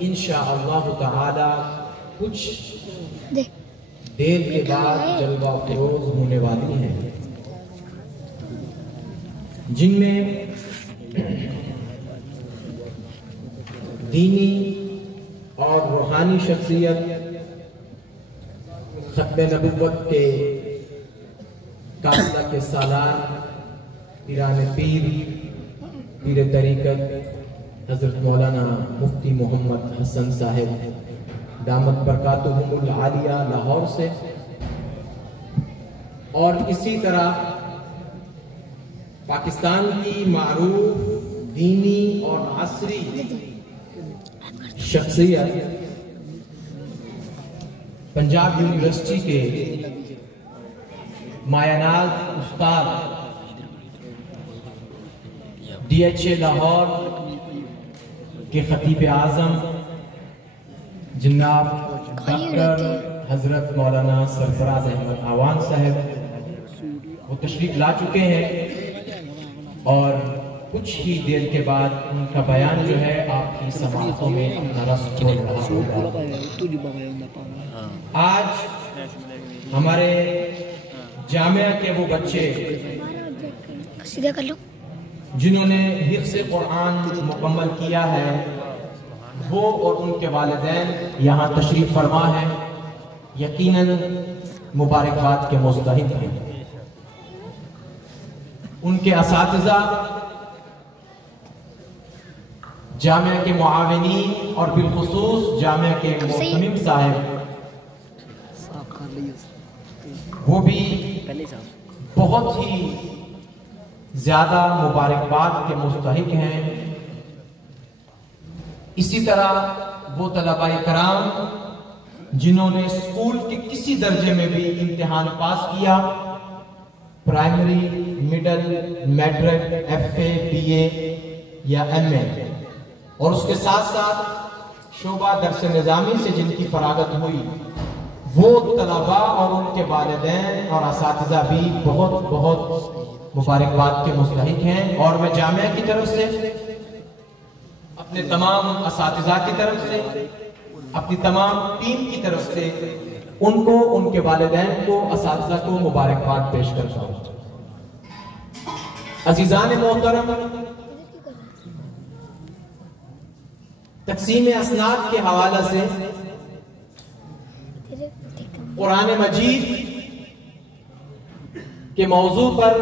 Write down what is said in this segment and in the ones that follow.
انشاءاللہ تعالی کچھ دیر کے بعد جلوہ فروز ہونے والی ہیں، جن میں دینی اور روحانی شخصیت ختم نبوت کے قافلہ کے سالار پیران پیر طریقت حضرت مولانا مفتی محمد حسن صاحب دامت برکاتہم العالیہ لاہور سے، اور اسی طرح پاکستان کی معروف دینی اور عصری شخصیت پنجاب یونیورسٹی کے مایہ ناز استاد DHA لاہور کے خطیب اعظم جناب ڈاکٹر حضرت مولانا سرفراز احمد آوان صاحب وہ تشریف لا چکے ہیں، اور کچھ ہی دیر کے بعد ان کا بیان جو ہے آپ کی سماعتوں میں اپنا رس بول رہا ہوگا۔ آج ہمارے جامعہ کے وہ بچے جنہوں نے حفظ قرآن مکمل کیا ہے، وہ اور ان کے والدین یہاں تشریف فرما ہیں، یقیناً مبارکباد کے مستحق ہیں۔ ان کے اساتذہ، جامعہ کے معاونین اور بالخصوص جامعہ کے محتمم صاحب، وہ بھی بہت ہی زیادہ مبارکباد کے مستحق ہیں۔ اسی طرح وہ طلباء کرام جنہوں نے اسکول کے کسی درجے میں بھی امتحان پاس کیا، primary, middle, matric, FA، BA یا MA، اور اس کے ساتھ ساتھ شعبہ درس نظامی سے جن کی فراغت ہوئی، وہ طلباء اور ان کے والدین اور اساتذہ بھی بہت بہت مبارکباد کے مستحق ہیں۔ اور میں جامعہ کی طرف سے، اپنے تمام اساتذہ کی طرف سے، اپنی تمام ٹیم کی طرف سے ان کو، ان کے والدین کو، اساتذہ کو مبارکباد پیش کرتا ہوں۔ عزیزان محترم، تقسیم اسناد کے حوالے سے قرآن مجید کے موضوع پر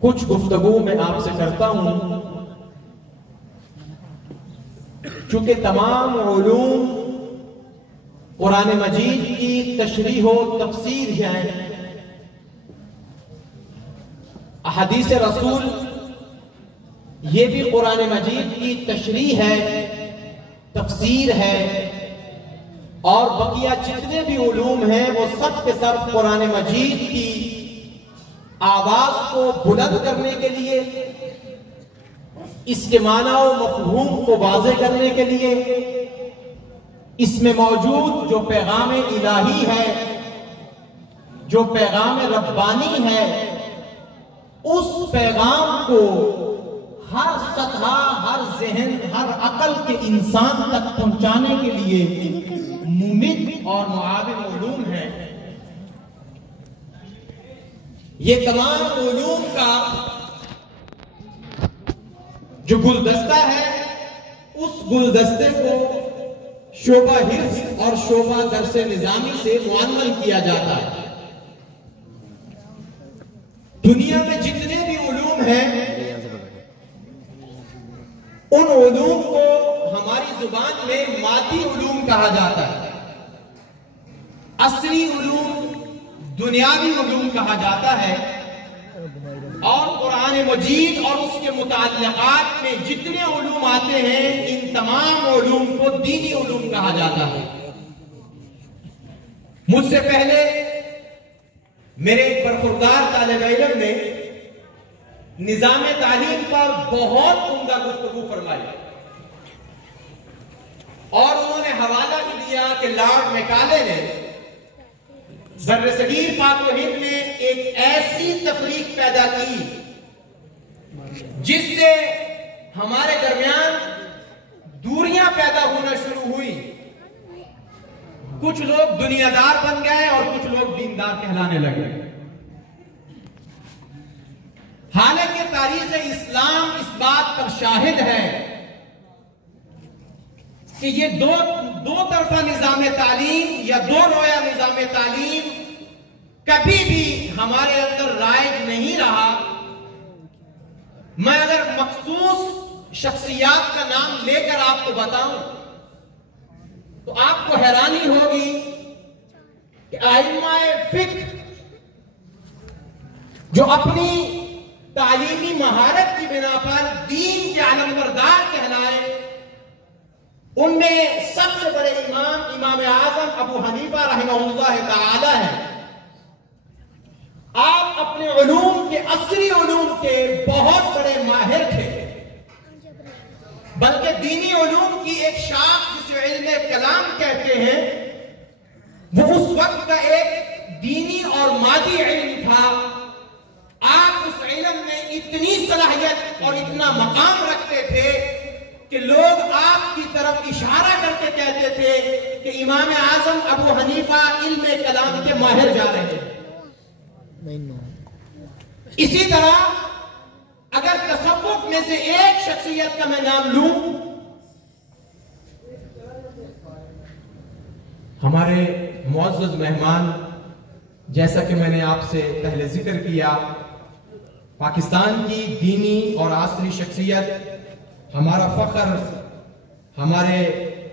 کچھ گفتگو میں آپ سے کرتا ہوں، چونکہ تمام علوم قرآن مجید کی تشریح و تفسیر ہیں، احادیث رسول یہ بھی قرآن مجید کی تشریح ہے، تفسیر ہے، اور بقیہ جتنے بھی علوم ہیں وہ سب کے سب قرآن مجید کی آواز کو بلند کرنے کے لیے، اس کے معنی و مفہوم کو واضح کرنے کے لیے، اس میں موجود جو پیغام الہی ہے، جو پیغام ربانی ہے، اس پیغام کو ہر سطح، ہر ذہن، ہر عقل کے انسان تک پہنچانے کے لیے ممد اور معاون علوم ہیں۔ یہ تمام علوم کا جو گلدستہ ہے، اس گلدستے کو شعبہ حفظ اور شعبہ درس نظامی سے معامل کیا جاتا ہے۔ دنیا میں جتنے بھی علوم ہیں، ان علوم کو ہماری زبان میں مادی علوم کہا جاتا ہے، اصلی علوم دنیاوی علوم کہا جاتا ہے، اور قرآن مجید اور اس کے متعلقات میں جتنے علوم آتے ہیں، ان تمام علوم کو دینی علوم کہا جاتا ہے۔ مجھ سے پہلے میرے ایک برخوردار طالب علم نے نظام تعلیم پر بہت عمدہ گفتگو فرمائی، اور انہوں نے حوالہ بھی دیا کہ لارڈ میکالے نے بر صغیر پاک و ہند میں ایک ایسی تفریق پیدا کی جس سے ہمارے درمیان دوریاں پیدا ہونا شروع ہوئی، کچھ لوگ دنیا دار بن گئے اور کچھ لوگ دیندار کہلانے لگے۔ حالانکہ تاریخ اسلام اس بات پر شاہد ہے کہ یہ دو طرفہ نظام تعلیم یا دو رویہ نظام تعلیم کبھی بھی ہمارے اندر رائج نہیں رہا۔ میں اگر مخصوص شخصیات کا نام لے کر آپ کو بتاؤں تو آپ کو حیرانی ہوگی کہ ائمہ فقہ جو اپنی تعلیمی مہارت کی بنا پر دین کے علمبردار کہلائے، ان میں سب سے بڑے امام اعظم ابو حنیفہ رحمہ اللہ تعالی ہے۔ آپ اپنے علوم کے عصری علوم کے بہت بڑے ماہر تھے، بلکہ دینی علوم کی ایک شاخ جسے علم کلام کہتے ہیں، وہ اس وقت کا ایک دینی اور مادی علم تھا۔ آپ اس علم میں اتنی صلاحیت اور اتنا مقام رکھتے تھے کہ لوگ آپ کی طرف اشارہ کر کے کہتے تھے کہ امام اعظم ابو حنیفہ علم کلام کے ماہر جا رہے ہیں۔ اسی طرح اگر تصوف میں سے ایک شخصیت کا میں نام لوں، ہمارے معزز مہمان، جیسا کہ میں نے آپ سے پہلے ذکر کیا، پاکستان کی دینی اور عصری شخصیت، ہمارا فخر، ہمارے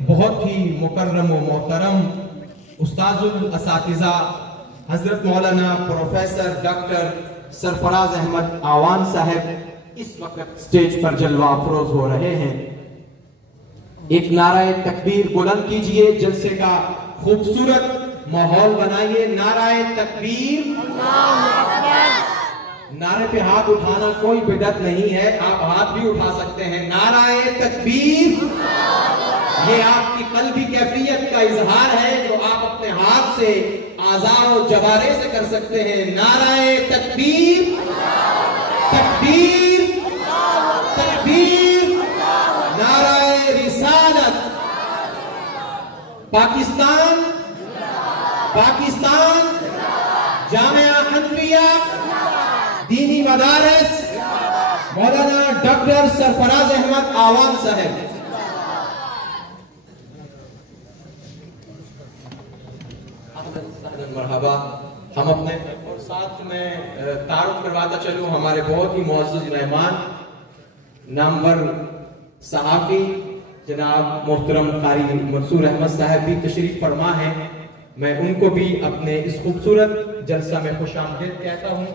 بہت ہی مکرم و محترم استاذ الاساتذہ حضرت مولانا پروفیسر ڈاکٹر سرفراز احمد آوان صاحب اس وقت سٹیج پر جلوہ افروز ہو رہے ہیں۔ ایک نعرہ تکبیر بلند کیجئے، جلسے کا خوبصورت ماحول بنائیے۔ نعرہ تکبیر، نعرے پہ ہاتھ اٹھانا کوئی بدعت نہیں ہے، آپ ہاتھ بھی اٹھا سکتے ہیں۔ نعرہ تکبیر، یہ آپ کی قلبی کیفیت کا اظہار ہے جو آپ اپنے ہاتھ سے اعضاء و جوارح سے کر سکتے ہیں۔ نعرہ تکبیر، تکبیر، تکبیر، نعرہ رسالت۔ پاکستان، پاکستان، جامعہ حنفیہ دینی مدارس، مولانا ڈاکٹر سرفراز احمد آوان صاحب۔ مرحبا۔ ہم اپنے اور ساتھ میں تعارف کرواتا چلوں، ہمارے بہت ہی معزز مہمان، نامور صحافی جناب محترم قاری منصور احمد صاحب بھی تشریف فرما ہیں۔ میں ان کو بھی اپنے اس خوبصورت جلسہ میں خوش آمدید کہتا ہوں،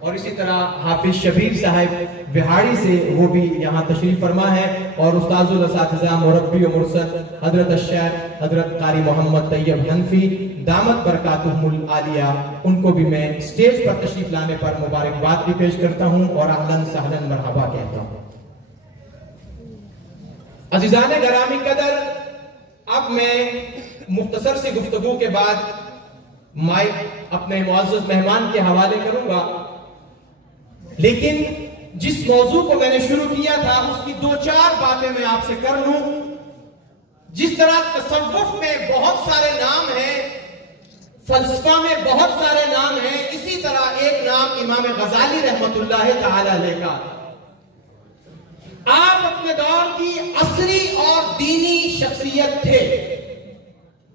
اور اسی طرح حافظ شبیر صاحب بہاڑی سے، وہ بھی یہاں تشریف فرما ہے، اور استاذ الاساتذہ مربی و مرشد حضرت الشیخ حضرت قاری محمد طیب حنفی دامت برکاتہم العالیہ، ان کو بھی میں سٹیج پر تشریف لانے پر مبارکباد بھی پیش کرتا ہوں اور اہلاً سہلاً مرحبا کہتا ہوں۔ عزیزان گرامی قدر، اب میں مختصر سی گفتگو کے بعد مائک اپنے معزز مہمان کے حوالے کروں گا، لیکن جس موضوع کو میں نے شروع کیا تھا اس کی دو چار باتیں میں آپ سے کر لوں۔ جس طرح تصوف میں بہت سارے نام ہیں، فلسفہ میں بہت سارے نام ہیں، اسی طرح ایک نام امام غزالی رحمت اللہ تعالی علیہ کا۔ آپ اپنے دور کی عصری اور دینی شخصیت تھے۔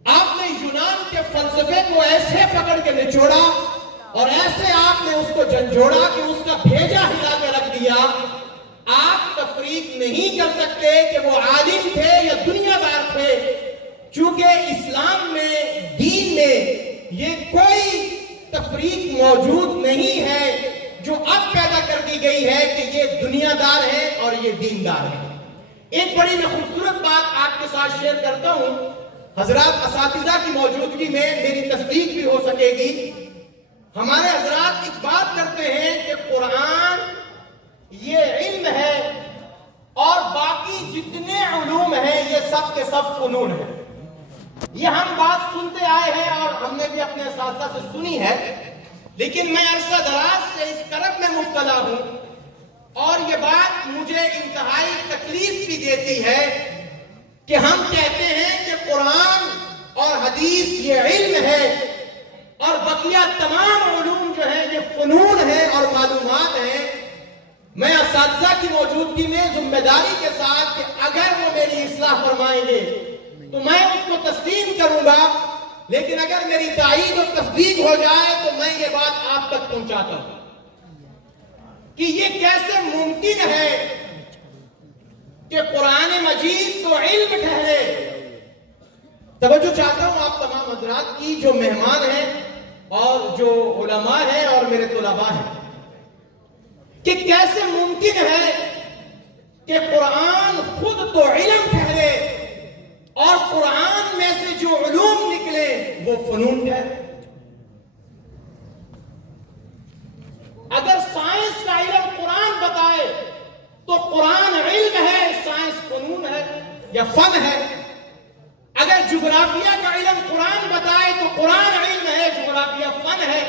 آپ نے یونان کے فلسفے کو ایسے پکڑ کے نچوڑا اور ایسے آپ نے اس کو جھنجھوڑا کہ اس کا بھیجا ہلا کے رکھ دیا۔ آپ تفریق نہیں کر سکتے کہ وہ عالم تھے یا دنیا دار تھے، چونکہ اسلام میں، دین میں یہ کوئی تفریق موجود نہیں ہے جو اب پیدا کر دی گئی ہے کہ یہ دنیا دار ہے اور یہ دیندار ہے۔ ایک بڑی میں خوبصورت بات آپ کے ساتھ شیئر کرتا ہوں، حضرات اساتذہ کی موجودگی میں میری تصدیق بھی ہو سکے گی۔ ہمارے حضرات ایک بات کرتے ہیں کہ قرآن یہ علم ہے اور باقی جتنے علوم ہیں یہ سب کے سب فنون ہیں۔ یہ ہم بات سنتے آئے ہیں اور ہم نے بھی اپنے اساتذہ سے سنی ہے، لیکن میں عرصہ دراز سے اس کرب میں مبتلا ہوں اور یہ بات مجھے انتہائی تکلیف بھی دیتی ہے کہ ہم کہتے ہیں کہ قرآن اور حدیث یہ علم ہے اور بقیہ تمام علوم جو ہے یہ فنون ہے اور معلومات ہیں، میں اساتذہ کی موجودگی میں ذمہ داری کے ساتھ کہ اگر وہ میری اصلاح فرمائیں گے تو میں اس کو تسلیم کروں گا، لیکن اگر میری تائید اور تصدیق ہو جائے تو میں یہ بات آپ تک پہنچاتا ہوں کہ یہ کیسے ممکن ہے کہ قرآن مجید تو علم ٹھہرے۔ توجہ چاہتا ہوں آپ تمام حضرات کی جو مہمان ہیں اور جو علماء ہیں اور میرے طلباء ہیں، کہ کیسے ممکن ہے کہ قرآن خود تو علم ٹھہرے اور قرآن میں سے جو علوم نکلے وہ فنون ٹھہرے۔ اگر سائنس کا علم قرآن بتائے تو قرآن علم ہے، سائنس فنون ہے یا فن ہے۔ اگر جغرافیہ کا علم قرآن بتائے تو قرآن علم ہے، جغرافیہ فن ہے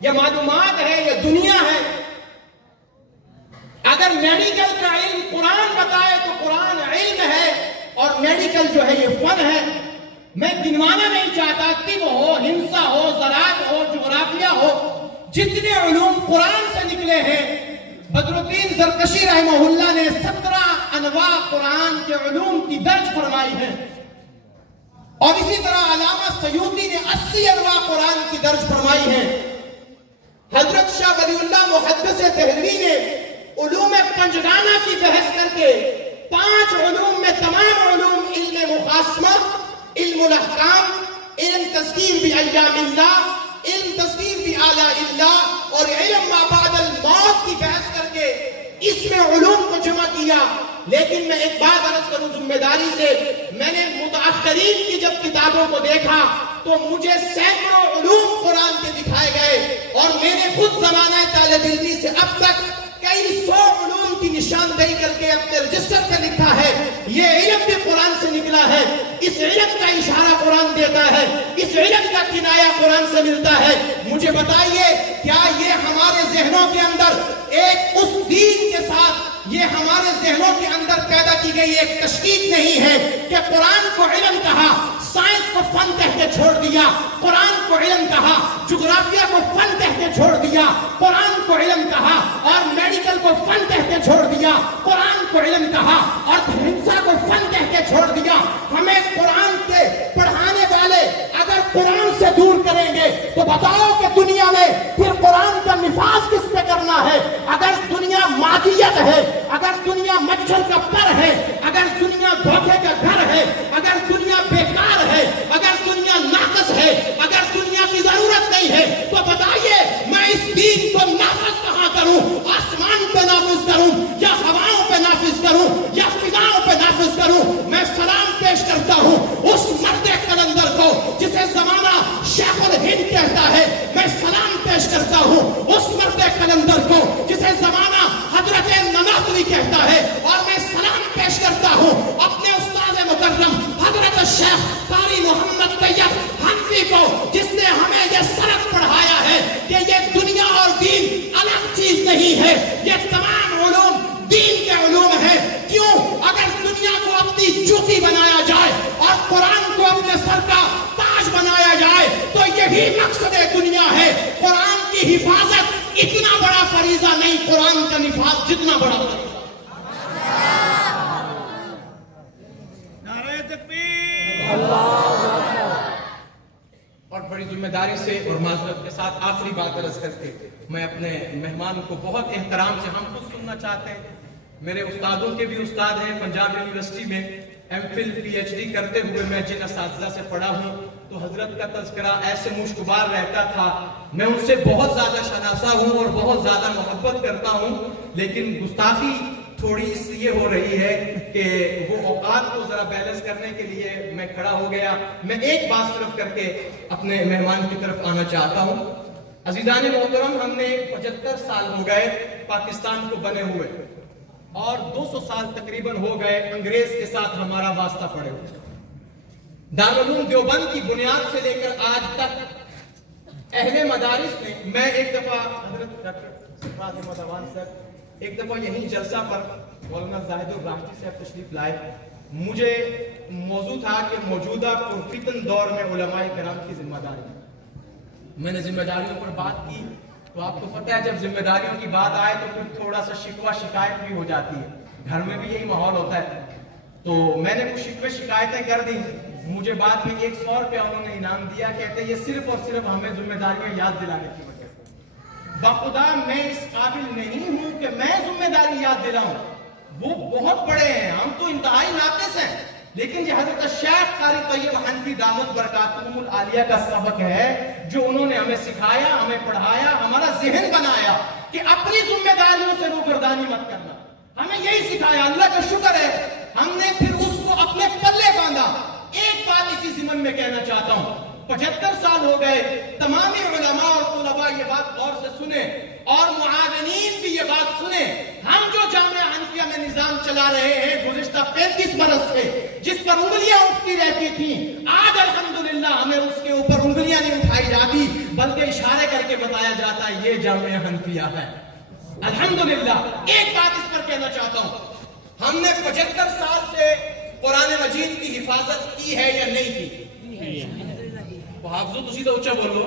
یا معلومات ہے یا دنیا ہے۔ اگر میڈیکل کا علم قرآن بتائے تو قرآن علم ہے اور میڈیکل جو ہے یہ فن ہے۔ میں گنوانا نہیں چاہتا، طب ہو، ہندسہ ہو، زراعت ہو، جغرافیہ ہو، جتنے علوم قرآن سے نکلے ہیں، بدر الدین زرکشی رحمہ اللہ نے 17 انواع قرآن کے علوم کی درج فرمائی ہیں، اور اسی طرح علامہ سیوطی نے 80 انواع قرآن کی درج فرمائی ہیں۔ حضرت شاہ ولی اللہ محدث دہلوی نے علوم پنجگانہ کی بحث کر کے 5 علوم میں تمام علوم، علم مقاسمہ، علم الاحکام، علم تذکیر بایام اللہ، علم تذکیر بآلاء اللہ اور علم ما بعد الموت کی بحث کر کے اس میں علوم کو جمع کیا۔ لیکن میں ایک بات عرض کروں ذمہ داری سے، میں نے متاخرین کی جب کتابوں کو دیکھا تو مجھے سینکڑوں علوم قرآن کے دکھائے گئے، اور میں نے خود زمانہ طالب علمی سے اب تک کئی 100 علوم کی نشاندہی کر کے اپنے رجسٹر پہ لکھا ہے یہ علم بھی قرآن سے نکلا ہے، اس علم کا اشارہ قرآن دیتا ہے، اس علم کا کنایہ قرآن سے ملتا ہے۔ مجھے بتائیے کیا یہ ہمارے ذہنوں کے اندر ایک اس دین کے ساتھ یہ ہمارے ذہنوں کے اندر پیدا کی گئی ایک تشکیک نہیں ہے کہ قرآن کو علم کہا، سائنس کو فن کہہ کے چھوڑ دیا، قرآن کو علم کہا، جغرافیہ کو فن کہہ کے چھوڑ دیا، قرآن کو علم کہا، اور میڈیکل کو فن کہہ کے چھوڑ دیا، قرآن کو علم کہا، اور ہندسہ کو فن کہہ کے چھوڑ دیا۔ ہمیں قرآن کے پڑھانے والے اگر قرآن سے دور کریں گے تو بتاؤ کہ دنیا میں پھر قرآن کا نفاذ کس پہ کرنا ہے؟ اگر دنیا مادیت ہے، اگر دنیا مچھر کا پر ہے، اگر دنیا دھوکے کا گھر ہے، اگر دنیا بیکار ہے، اگر دنیا ناقص ہے، اگر دنیا کی ضرورت نہیں ہے، تو بتائیے میں اس دین کو نافذ کہاں کروں؟ آسمان پہ نافذ کروں یا ہواؤں پہ نافذ کروں یا فضاؤں پہ نافذ کروں؟ میں سلام پیش کرتا ہوں اس مرد قلندر کو جسے زمانہ شیخ الہند کہتا ہے، میں سلام پیش کرتا ہوں اس مرد قلندر کو جسے زمانہ حضرت نناتوی کہتا ہے، اور میں سلام پیش کرتا ہوں اپنے استاد مکرم حضرت شیخ قاری محمد طیب حنفی کو جس نے ہمیں یہ سبق پڑھایا ہے کہ یہ دنیا اور دین الگ چیز نہیں ہے، یہ تمام علوم دین کے علوم ہیں۔ کیوں؟ اگر دنیا کو اپنی جوتی بنایا جائے اور قرآن کو اپنے سر کا تاج بنایا جائے تو یہی مقصد دنیا ہے۔ قرآن کی حفاظت اتنا بڑا فریضہ نہیں، قرآن کا نفاذ جتنا بڑا فریضہ۔ نعرہ تکبیر! اور بڑی ذمہ داری سے اور معذرت کے ساتھ آخری بات عرض کرتے میں اپنے مہمان کو بہت احترام سے ہم خود سننا چاہتے ہیں۔ میرے استادوں کے بھی استاد ہیں، پنجاب یونیورسٹی میں M Phil P H D کرتے ہوئے میں جن اساتذہ سے پڑھا ہوں تو حضرت کا تذکرہ ایسے مشکبار رہتا تھا، میں ان سے بہت زیادہ شناسا ہوں اور بہت زیادہ محبت کرتا ہوں، لیکن گستاخی تھوڑی اس لیے ہو رہی ہے کہ وہ اوقات کو ذرا بیلنس کرنے کے لیے میں کھڑا ہو گیا۔ میں ایک بات صرف کر کے اپنے مہمان کی طرف آنا چاہتا ہوں۔ عزیزان محترم، ہم نے 75 سال ہو گئے پاکستان کو بنے ہوئے، اور 200 سال تقریباً ہو گئے انگریز کے ساتھ ہمارا واسطہ پڑے ہوئے۔ دارالعلوم دیوبند کی بنیاد سے لے کر آج تک اہل مدارس نے، میں ایک دفعہ حضرت ڈاکٹر سرفراز احمد اوان سر ایک دفعہ یہیں جلسہ پر مولانا زاہد الراشدی صاحب تشریف لائے مجھے موضوع تھا کہ موجودہ پرفتن دور میں علماء کرام کی ذمہ داری، میں نے ذمہ داریوں پر بات کی تو آپ کو پتہ ہے جب ذمہ داریوں کی بات آئے تو پھر تھوڑا سا شکوہ شکایت بھی ہو جاتی ہے، گھر میں بھی یہی ماحول ہوتا ہے. تو میں نے کچھ شکوے شکایتیں کر دی، مجھے بعد میں 100 روپیہ انہوں نے انعام دیا، کہتے یہ صرف اور صرف ہمیں ذمہ داریاں یاد دلانے کی وجہ سے. بخدا میں اس قابل نہیں ہوں کہ میں ذمہ داری یاد دلاؤں، وہ بہت بڑے ہیں، ہم تو انتہائی ناقص ہیں. لیکن یہ حضرت شیخ قاری طیب حنفی دامت برکاتہم العالیہ کا سبق ہے جو انہوں نے ہمیں سکھایا، ہمیں پڑھایا، ہمارا ذہن بنایا کہ اپنی ذمہ داریوں سے روگردانی مت کرنا. ہمیں یہی سکھایا، اللہ کا شکر ہے ہم نے پھر اس کو اپنے پلے باندھا. ایک بات اسی ضمن میں کہنا چاہتا ہوں، 75 سال ہو گئے، تمام علماء اور طلباء یہ بات غور سے سنیں اور معاونین بھی یہ بات سنیں. ہم جو جامعہ حنفیہ میں نظام چلا رہے ہیں گزشتہ 35 برس سے، جس پر انگلیاں اٹھتی رہتی تھیں، آج الحمدللہ ہمیں اس کے اوپر انگلیاں نہیں اٹھائی جاتی بلکہ اشارے کر کے بتایا جاتا ہے یہ جامعہ حنفیہ ہے. الحمدللہ. ایک بات اس پر کہنا چاہتا ہوں، ہم نے 75 سال سے قرآن مجید کی حفاظت کی ہے یا نہیں کی؟ حافظو تسی تو اچھا بولو.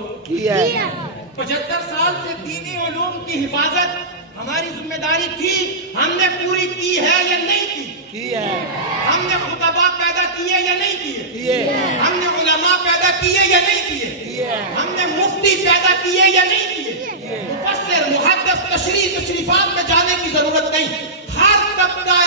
75 سال سے دینی علوم کی حفاظت ہماری ذمہ داری تھی، ہم نے پوری کی ہے یا نہیں کی؟ ہم نے خطباء پیدا کیے یا نہیں کیے؟ ہم نے علماء پیدا کیے یا نہیں کیے؟ ہم نے مفتی پیدا کیے یا نہیں کیے؟ مفسر، محدث، تشریفات میں جانے کی ضرورت نہیں. ہر طبقہ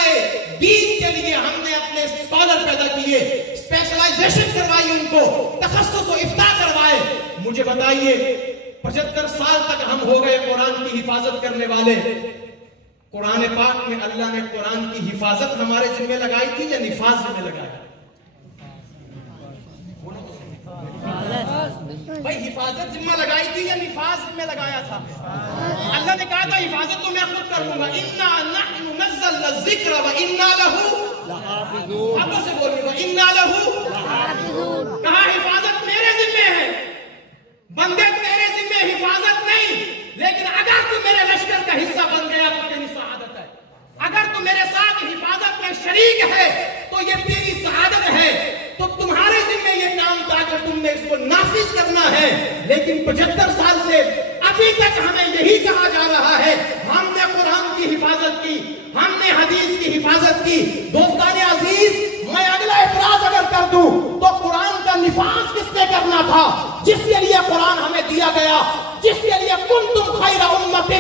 دین کے لیے ہم نے اپنے اسکالر پیدا کیے، اسپیشلائزیشن کروائی، ان کو تخصص و افتاء کروائے. مجھے بتائیے 75 سال تک ہم ہو گئے قرآن کی حفاظت کرنے والے. قرآن پاک میں اللہ نے قرآن کی حفاظت ہمارے ذمہ لگائی تھی یا نفاذ ذمہ لگائی؟ بھائی حفاظت ذمہ لگائی تھی یا نفاذ ذمہ لگایا تھا؟ اللہ نے کہا تھا حفاظت تو میں خود کروں گا. اِنَّا نَحْنُ نَزَّلْنَا الذِّكْرَ وَإِنَّا لَهُ لَحَافِظُونَ. آپ سے بولیں وَإِنَّا لَهُ لَحَافِظُونَ. کہا حفاظت میرے ذمہ ہے، بندے تیرے ذمہ حفاظت نہیں. لیکن اگر تو میرے لشکر کا حصہ بن گیا تو تیری سعادت ہے. اگر تو میرے ساتھ حفاظت میں شریک ہے تو یہ تیری سعادت ہے. تو تمہارے ذمہ یہ کام تھا کہ تم نے اس کو نافذ کرنا ہے. لیکن 75 سال سے ابھی تک ہمیں یہی کہا جا رہا ہے ہم نے قرآن کی حفاظت کی، ہم نے حدیث کی حفاظت کی. دوستان عزیز، میں اگلا اعتراض اگر کر دوں تو قرآن کا نفاذ کس نے کرنا تھا؟ جس کے لیے قرآن ہمیں دیا گیا، جس کے لیے کنتم خیر امت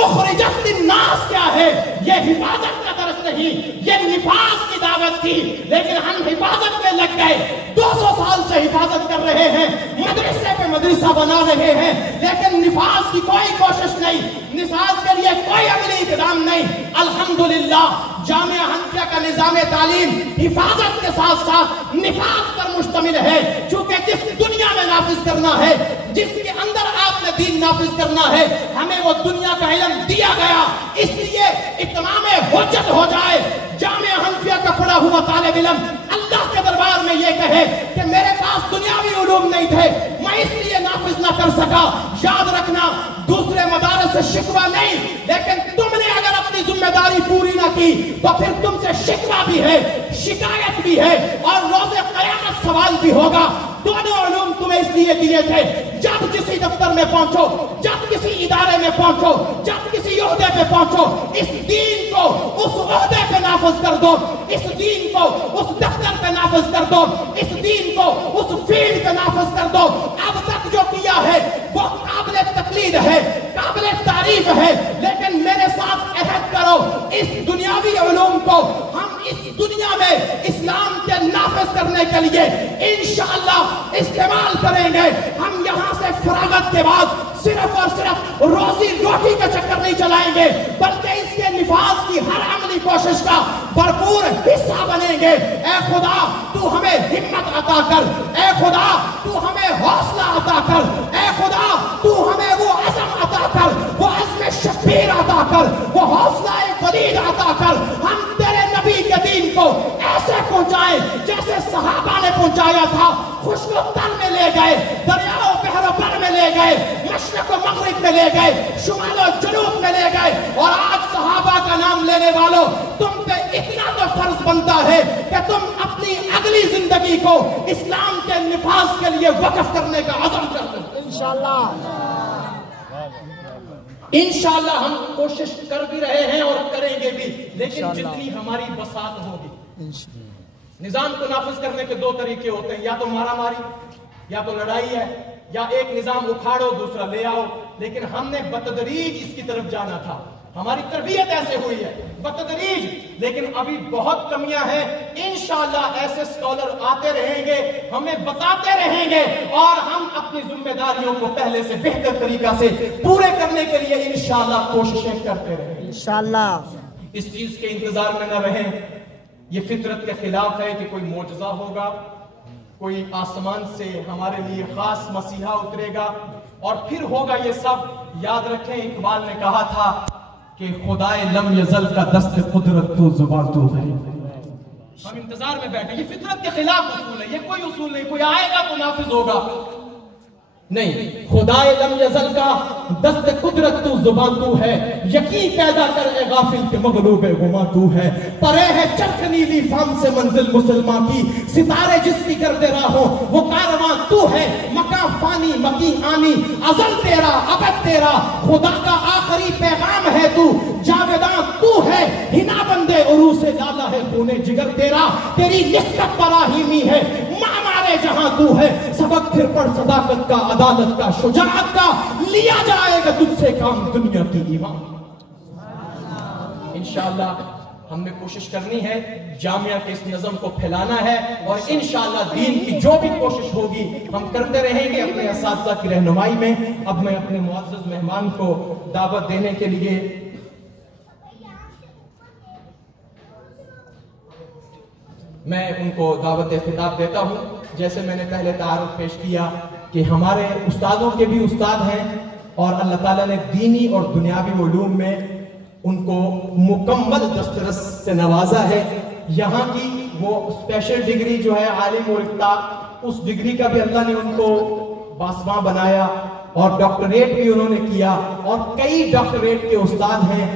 اخرجت للناس کیا ہے؟ یہ حفاظت کا درس نہیں، یہ نفاذ کی دعوت تھی. لیکن ہم حفاظت میں لگ گئے، 200 سال سے حفاظت کر رہے ہیں، مدرسے پہ مدرسہ بنا رہے ہیں، لیکن نفاذ کی کوئی کوشش نہیں، نفاذ کے لیے کوئی عملی اقدام نہیں. الحمدللہ جامعہ حنفیہ کا نظام تعلیم حفاظت کے ساتھ ساتھ نفاذ پر مشتمل ہے. چونکہ جس دنیا میں نافذ کرنا ہے، جس کے اندر آپ نے دین نافذ کرنا ہے، ہمیں وہ دنیا کا علم دیا گیا. اس لیے اتمام حجت ہو جائے جامعہ حنفیہ کا پڑھا ہوا طالب علم اللہ کے دربار میں یہ کہے کہ میرے پاس دنیاوی علوم نہیں تھے، میں اس لیے نافذ نہ کر سکا. یاد رکھنا دوسرے مدارس سے شکوہ نہیں، لیکن تم نے اگر اپنی ذمہ داری پوری نہ کی تو پھر تم سے شکوہ بھی ہے، شکایت بھی ہے اور روز قیامت سوال بھی ہوگا. دونوں علوم تمہیں اس لیے دیے تھے جب کسی دفتر میں پہنچو، جب کسی ادارے میں پہنچو، جب کسی عہدے پہ پہنچو، اس دین کو اس عہدے پہ نافذ کر دو، اس دین کو اس دفتر پہ نافذ کر دو، اس دین کو اس فیلڈ پہ نافذ کر دو. اب تک جو کیا ہے وہ قابل تقلید ہے، قابل تعریف ہے، لیکن میرے ساتھ عہد کرو اس دنیاوی علوم کو ہم اس دنیا میں اسلام کے نافذ کرنے کے لیے انشاءاللہ استعمال کریں گے. ہم یہاں سے فراغت کے بعد صرف اور صرف روزی روٹی کا چکر نہیں چلائیں گے بلکہ اس کے نفاذ کی ہر عملی کوشش کا بھرپور حصہ بنیں گے. اے خدا تو ہمیں ہمت عطا کر، اے خدا تو ہمیں حوصلہ عطا کر، اے خدا تو ہمیں وہ عزم عطا کر، وہ عزم شبیر عطا کر، وہ حوصلہ قدیر عطا کر. ہم تیرے نبی کے دین دین کو ایسے پہنچائیں جیسے صحابہ نے پہنچایا تھا. خشک و تر میں لے گئے, دریا و بحر و بر میں لے گئے, مشرق و مغرب میں لے گئے, شمال و جنوب میں لے گئے. اور آج صحابہ کا نام لینے والوں, تم پہ اتنا تو فرض بنتا ہے کہ تم اپنی اگلی زندگی کو اسلام کے نفاذ کے لیے وقف کرنے کا عزم کر دو. انشاءاللہ ہم کوشش کر بھی رہے ہیں اور کریں گے بھی, لیکن جتنی ہماری بساط ہوگی. نظام کو نافذ کرنے کے دو طریقے ہوتے ہیں, یا تو مارا ماری, یا تو لڑائی ہے, یا ایک نظام اکھاڑو دوسرا لے آؤ. لیکن ہم نے بتدریج اس کی طرف جانا تھا. ہماری تربیت ایسے ہوئی ہے بتدریج, لیکن ابھی بہت کمیاں ہیں. انشاءاللہ ایسے سکولر آتے رہیں گے, ہمیں بتاتے رہیں گے, اور ہم اپنی ذمہ داریوں کو پہلے سے بہتر طریقہ سے پورے کرنے کے لیے انشاءاللہ کوششیں کرتے رہیں گے. انشاءاللہ اس چیز کے انتظار میں نہ رہیں. یہ فطرت کے خلاف ہے کہ کوئی معجزہ ہوگا, کوئی آسمان سے ہمارے لیے خاص مسیحا اترے گا اور پھر ہوگا یہ سب. یاد رکھیں, اقبال نے کہا تھا کہ خدائے لم یزل کا دست قدرت تو زبان تو ہے. ہم انتظار میں بیٹھے. یہ فطرت کے خلاف اصول ہے, یہ کوئی اصول نہیں. کوئی آئے گا تو نافذ ہوگا نہیں. خدائے لم یزل کا دست قدرت تو زبان تو ہے. یقین پیدا کر اے غافل کہ مغلوب غما تو ہے. پرے ہے چرخ نیلی فام سے منزل مسلمان کی, ستارے جس کی کرتے راہو وہ کارواں تو ہے. مکان فانی مکی آنی ازل تیرا ابد تیرا, خدا کا آخری پیغام ہے تو, جاویداں تو ہے. ہنا بندے عروس لالا ہے خونے جگر تیرا, تیری نسبت براہیمی ہے معمارے جہاں تو ہے. سبق پھر پڑھ صداقت کا, عدالت کا, شجاعت کا, لیا جائے گا تجھ سے کام دنیا کی ایمان. انشاءاللہ ہم نے کوشش کرنی ہے, جامعہ کے اس نظم کو پھیلانا ہے, اور انشاءاللہ دین کی جو بھی کوشش ہوگی ہم کرتے رہیں گے اپنے اساتذہ کی رہنمائی میں. اب میں اپنے معزز مہمان کو دعوت دینے کے لیے میں ان کو دعوت خطاب دیتا ہوں. جیسے میں نے پہلے تعارف پیش کیا کہ ہمارے استادوں کے بھی استاد ہیں, اور اللہ تعالیٰ نے دینی اور دنیاوی علوم میں ان کو مکمل دسترس سے نوازا ہے. یہاں کی وہ اسپیشل ڈگری جو ہے عالم و افتاء, اس ڈگری کا بھی اللہ نے ان کو باسماں بنایا, اور ڈاکٹریٹ بھی انہوں نے کیا, اور کئی ڈاکٹریٹ کے استاد ہیں.